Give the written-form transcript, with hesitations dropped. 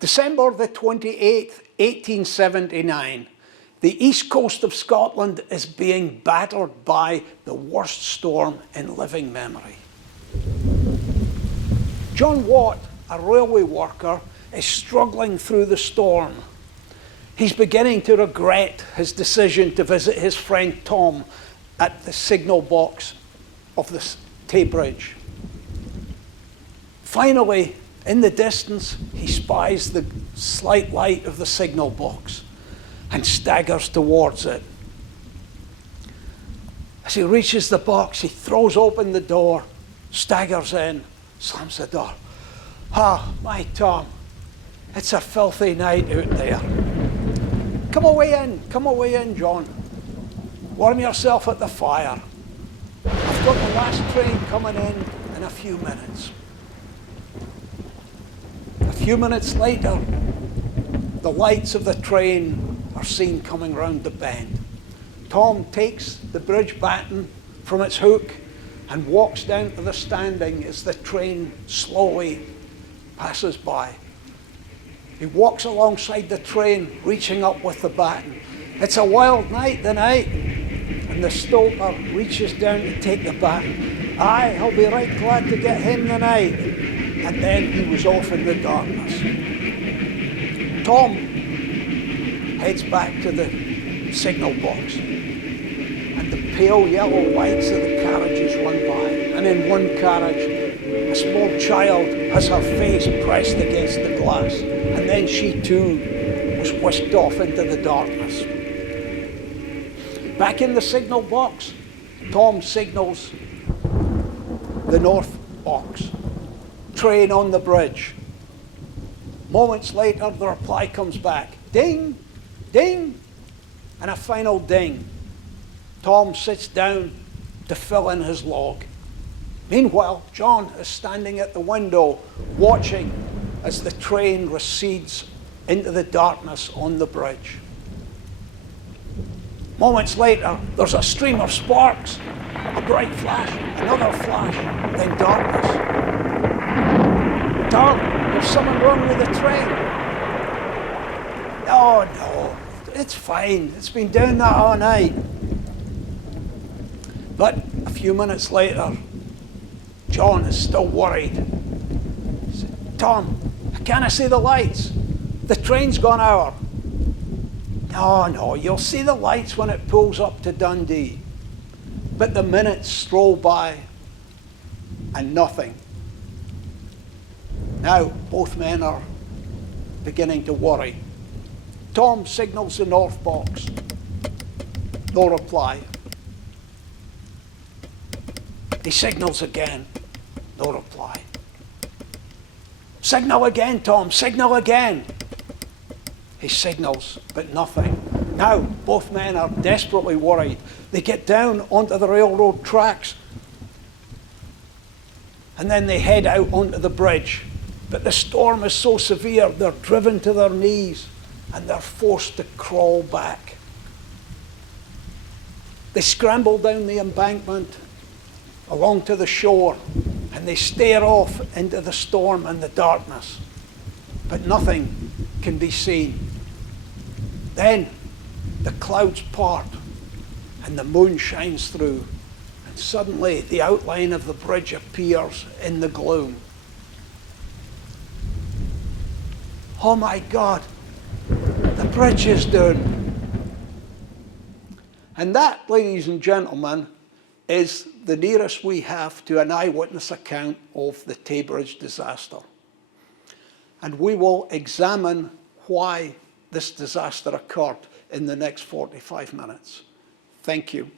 December the 28th, 1879. The east coast of Scotland is being battered by the worst storm in living memory. John Watt, a railway worker, is struggling through the storm. He's beginning to regret his decision to visit his friend Tom at the signal box of the Tay Bridge. Finally, in the distance, he spies the slight light of the signal box and staggers towards it. As he reaches the box, he throws open the door, staggers in, slams the door. Ah, my Tom, it's a filthy night out there. Come away in, John. Warm yourself at the fire. I've got the last train coming in a few minutes. A few minutes later, the lights of the train are seen coming round the bend. Tom takes the bridge batten from its hook and walks down to the standing as the train slowly passes by. He walks alongside the train, reaching up with the batten. It's a wild night tonight. And the stoker reaches down to take the batten. Aye, I'll be right glad to get him tonight. And then he was off in the darkness. Tom heads back to the signal box, and the pale yellow lights of the carriages run by, and in one carriage a small child has her face pressed against the glass, and then she too was whisked off into the darkness. Back in the signal box, Tom signals the north box, train on the bridge. Moments later, the reply comes back, ding, ding, and a final ding. Tom sits down to fill in his log. Meanwhile, John is standing at the window watching as the train recedes into the darkness on the bridge. Moments later, there's a stream of sparks, a bright flash, another flash, then darkness. Tom, there's something wrong with the train. Oh no, it's fine. It's been doing that all night. But a few minutes later, John is still worried. He said, Tom, I can't see the lights. The train's gone out. No, you'll see the lights when it pulls up to Dundee. But the minutes stroll by and nothing. Now both men are beginning to worry. Tom signals the north box. No reply. He signals again. No reply. Signal again, Tom. Signal again. He signals, but nothing. Now both men are desperately worried. They get down onto the railroad tracks and then they head out onto the bridge. But the storm is so severe, they're driven to their knees and they're forced to crawl back. They scramble down the embankment along to the shore and they stare off into the storm and the darkness. But nothing can be seen. Then the clouds part and the moon shines through, and suddenly the outline of the bridge appears in the gloom. Oh my God, the bridge is down. And that, ladies and gentlemen, is the nearest we have to an eyewitness account of the Tay Bridge disaster. And we will examine why this disaster occurred in the next 45 minutes. Thank you.